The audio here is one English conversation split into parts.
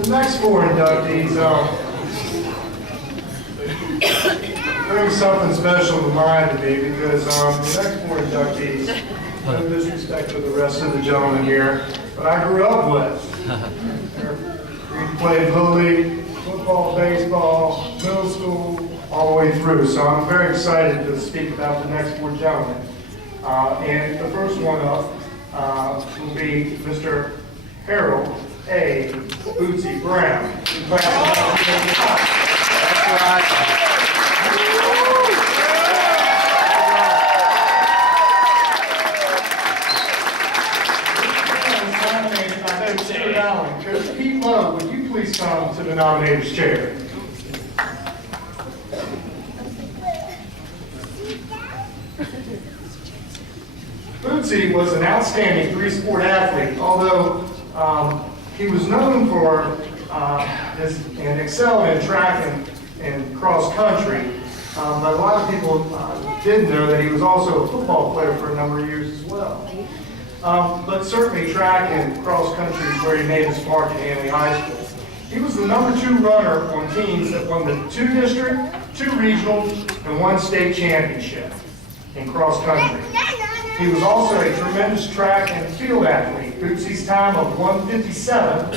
The next four inductees bring something special to mind to me because the next four inductees, no disrespect to the rest of the gentlemen here, but I grew up with. We played Little League, football, baseball, middle school, all the way through. So I'm very excited to speak about the next four gentlemen. And the first one up will be Mr. Harold A. Bootsie Brown. That's right. Coach Pete Love, would you please come to the nominator's chair? Bootsie was an outstanding three-sport athlete, although he was known for and excelled in track and cross country. But a lot of people didn't know that he was also a football player for a number of years as well. But certainly track and cross country is where he made his mark at Hanley High School. He was the #2 runner on teams that won the 2 district, 2 regionals, and 1 state championship in cross country. He was also a tremendous track and field athlete. Bootsie's time of 1:57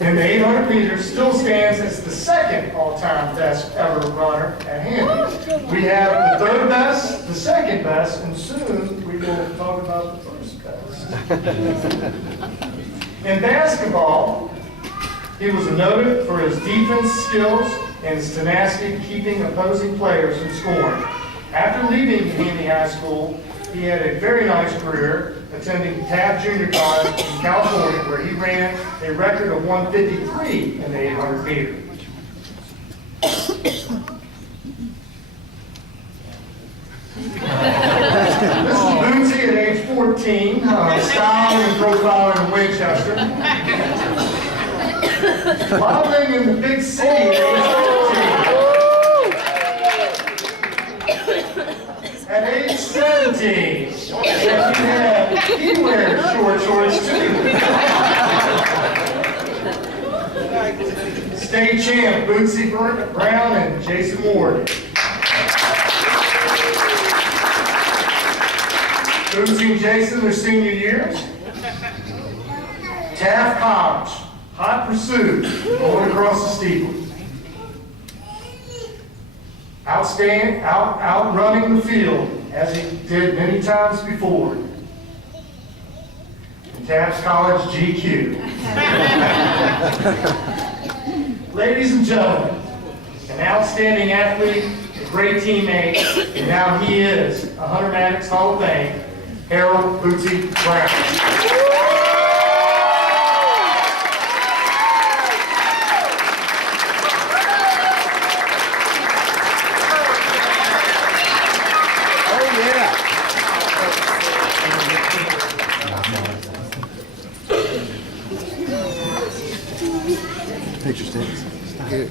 in the 800 meters still stands as the second all-time best ever runner at Hanley. We have the 3rd best, the 2nd best, and soon we will talk about the 1st best. In basketball, he was noted for his defense skills and his tenacity keeping opposing players from scoring. After leaving Hanley High School, he had a very nice career, attending Taft Junior College in California, where he ran a record of 1:53 in the 800 meter. This is Bootsie at age 14, styling and profiling in Winchester. Modeling in the big city at age 14. At age 17, he wears short shorts too. State champ Bootsie Brown and Jason Ward. Bootsie and Jason, their senior years. Taft College, hot pursuit, going across the steeple. Outstanding, outrunning the field as he did many times before. In Taft College GQ. Ladies and gentlemen, an outstanding athlete, a great teammate, and now he is a Hunter Maddex Hall of Fame, Harold Bootsie Brown. Picture sticks. Here.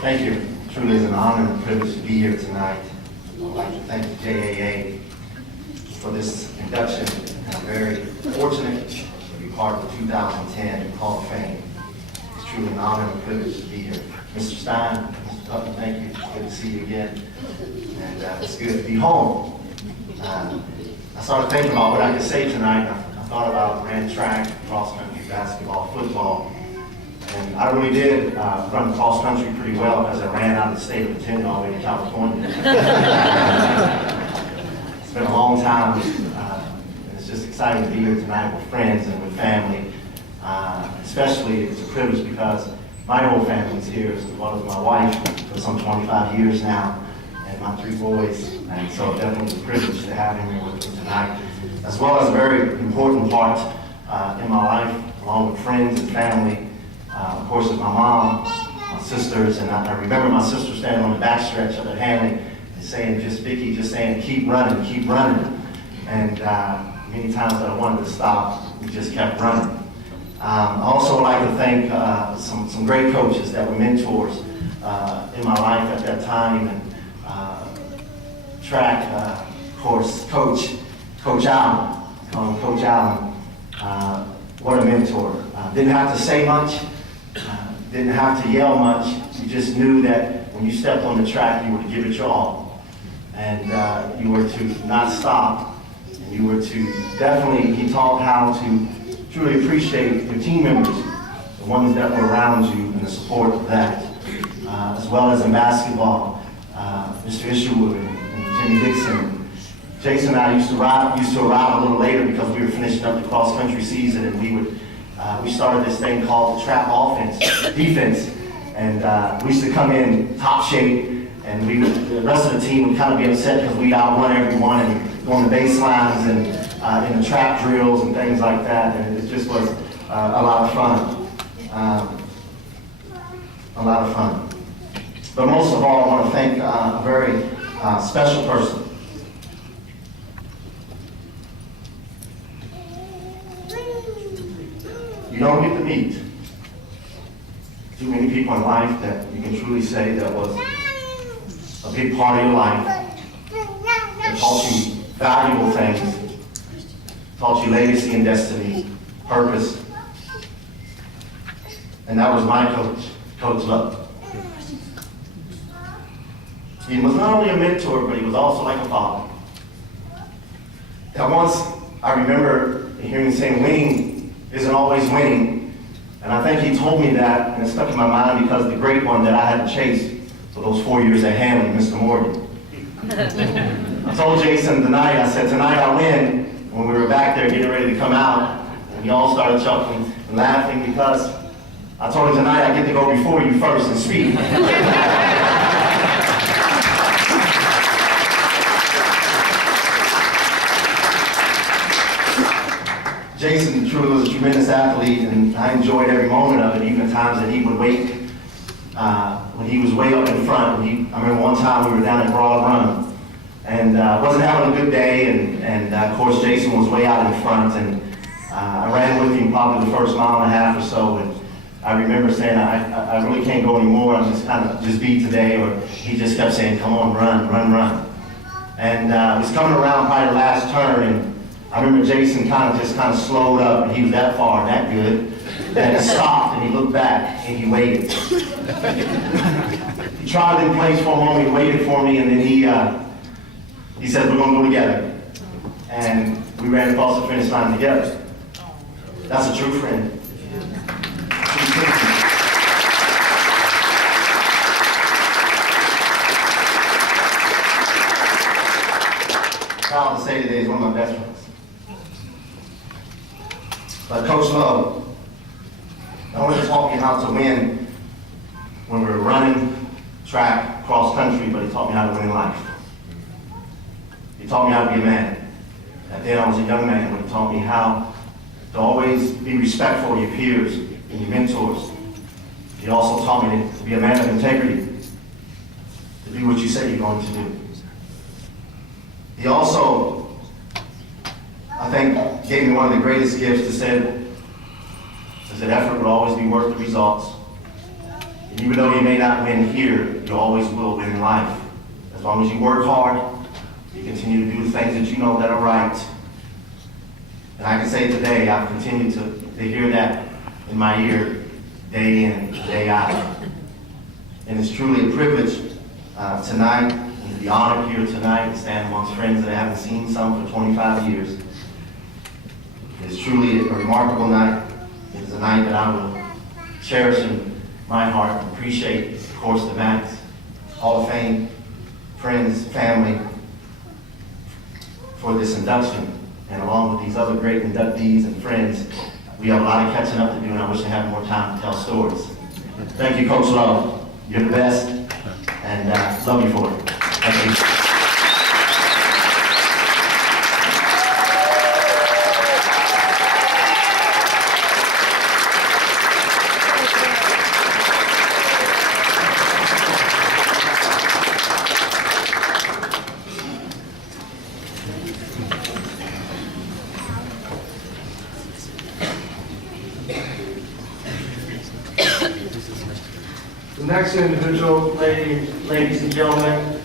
Thank you. Truly is an honor and a privilege to be here tonight. I would like to thank the JAA for this induction. And I'm very fortunate to be part of the 2010 Hall of Fame. It's truly an honor and a privilege to be here. Mr. Stein, Mr. Putnam, thank you. It's good to see you again. And it's good to be home. I started thinking about what I could say tonight. I thought about ran track, cross country, basketball, football. And I really did run cross country pretty well because I ran out of the state of Virginia all the way to California. It's been a long time. And it's just exciting to be here tonight with friends and with family. Especially it's a privilege because my whole family's here, as well as my wife for some 25 years now, and my 3 boys. And so definitely a privilege to have him here with me tonight, as well as a very important part in my life, along with friends and family. Of course, with my mom, my sisters, and I remember my sister standing on the backstretch of the Hanley and saying, Vicky, just saying, keep running, keep running. And many times that I wanted to stop, we just kept running. I also like to thank some great coaches that were mentors in my life at that time. And track, of course, Coach Allen, call him Coach Allen. What a mentor. Didn't have to say much, didn't have to yell much. You just knew that when you stepped on the track, you were to give it your all. And you were to not stop. And you were to definitely, he taught how to truly appreciate your team members, the ones that were around you, and the support of that. As well as in basketball, Mr. Isherwood and Jimmy Dixon. Jason and I used to arrive a little later because we were finishing up the cross-country season, and we started this thing called the trap defense, and we used to come in top shape, and the rest of the team would kind of be upset because we'd outrun everyone and go on the baselines and in the trap drills and things like that, and it just was a lot of fun. A lot of fun. But most of all, I want to thank a very special person. You don't get to meet too many people in life that you can truly say that was a big part of your life, that taught you valuable things, taught you legacy and destiny, purpose. And that was my coach, Coach Love. He was not only a mentor, but he was also like a father. That once I remember hearing him saying, winning isn't always winning. And I think he told me that, and it stuck in my mind because the great one that I had to chase for those 4 years at Hanley, Mr. Morgan. I told Jason tonight, I said, tonight I'll win, when we were back there getting ready to come out, and we all started chuckling and laughing because I told him tonight I get to go before you first and speak. Jason truly was a tremendous athlete, and I enjoyed every moment of it, even times that he would wait when he was way up in front. I remember one time we were down at Broad Run, and wasn't having a good day, and of course Jason was way out in front, and I ran with him probably the first mile and a half or so, and I remember saying, I really can't go anymore, I'm just kind of just beat today, or he just kept saying, come on, run, run, run. And he was coming around probably the last turn, and I remember Jason kind of slowed up, and he was that far, that good, that he stopped and he looked back and he waited. He tried in place for a moment, he waited for me, and then he said, we're gonna go together. And we ran across the finish line together. That's a true friend. Proud to say today is one of my best friends. But Coach Love not only taught me how to win when we were running, track, cross country, but he taught me how to win in life. He taught me how to be a man. And then I was a young man, but he taught me how to always be respectful of your peers and your mentors. He also taught me to be a man of integrity, to do what you say you're going to do. He also, I think, gave me one of the greatest gifts that said effort will always be worth the results. And even though you may not win here, you always will win in life. As long as you work hard, you continue to do the things that you know that are right. And I can say today, I've continued to hear that in my ear, day in and day out. And it's truly a privilege tonight, and to be honored here tonight, to stand amongst friends that I haven't seen some for 25 years. It's truly a remarkable night. It is a night that I will cherish in my heart and appreciate, of course, the Maddex Hall of Fame, friends, family, for this induction. And along with these other great inductees and friends, we have a lot of catching up to do, and I wish I had more time to tell stories. Thank you, Coach Love. You're the best, and love you for it. Thank you. The next individual, ladies and gentlemen,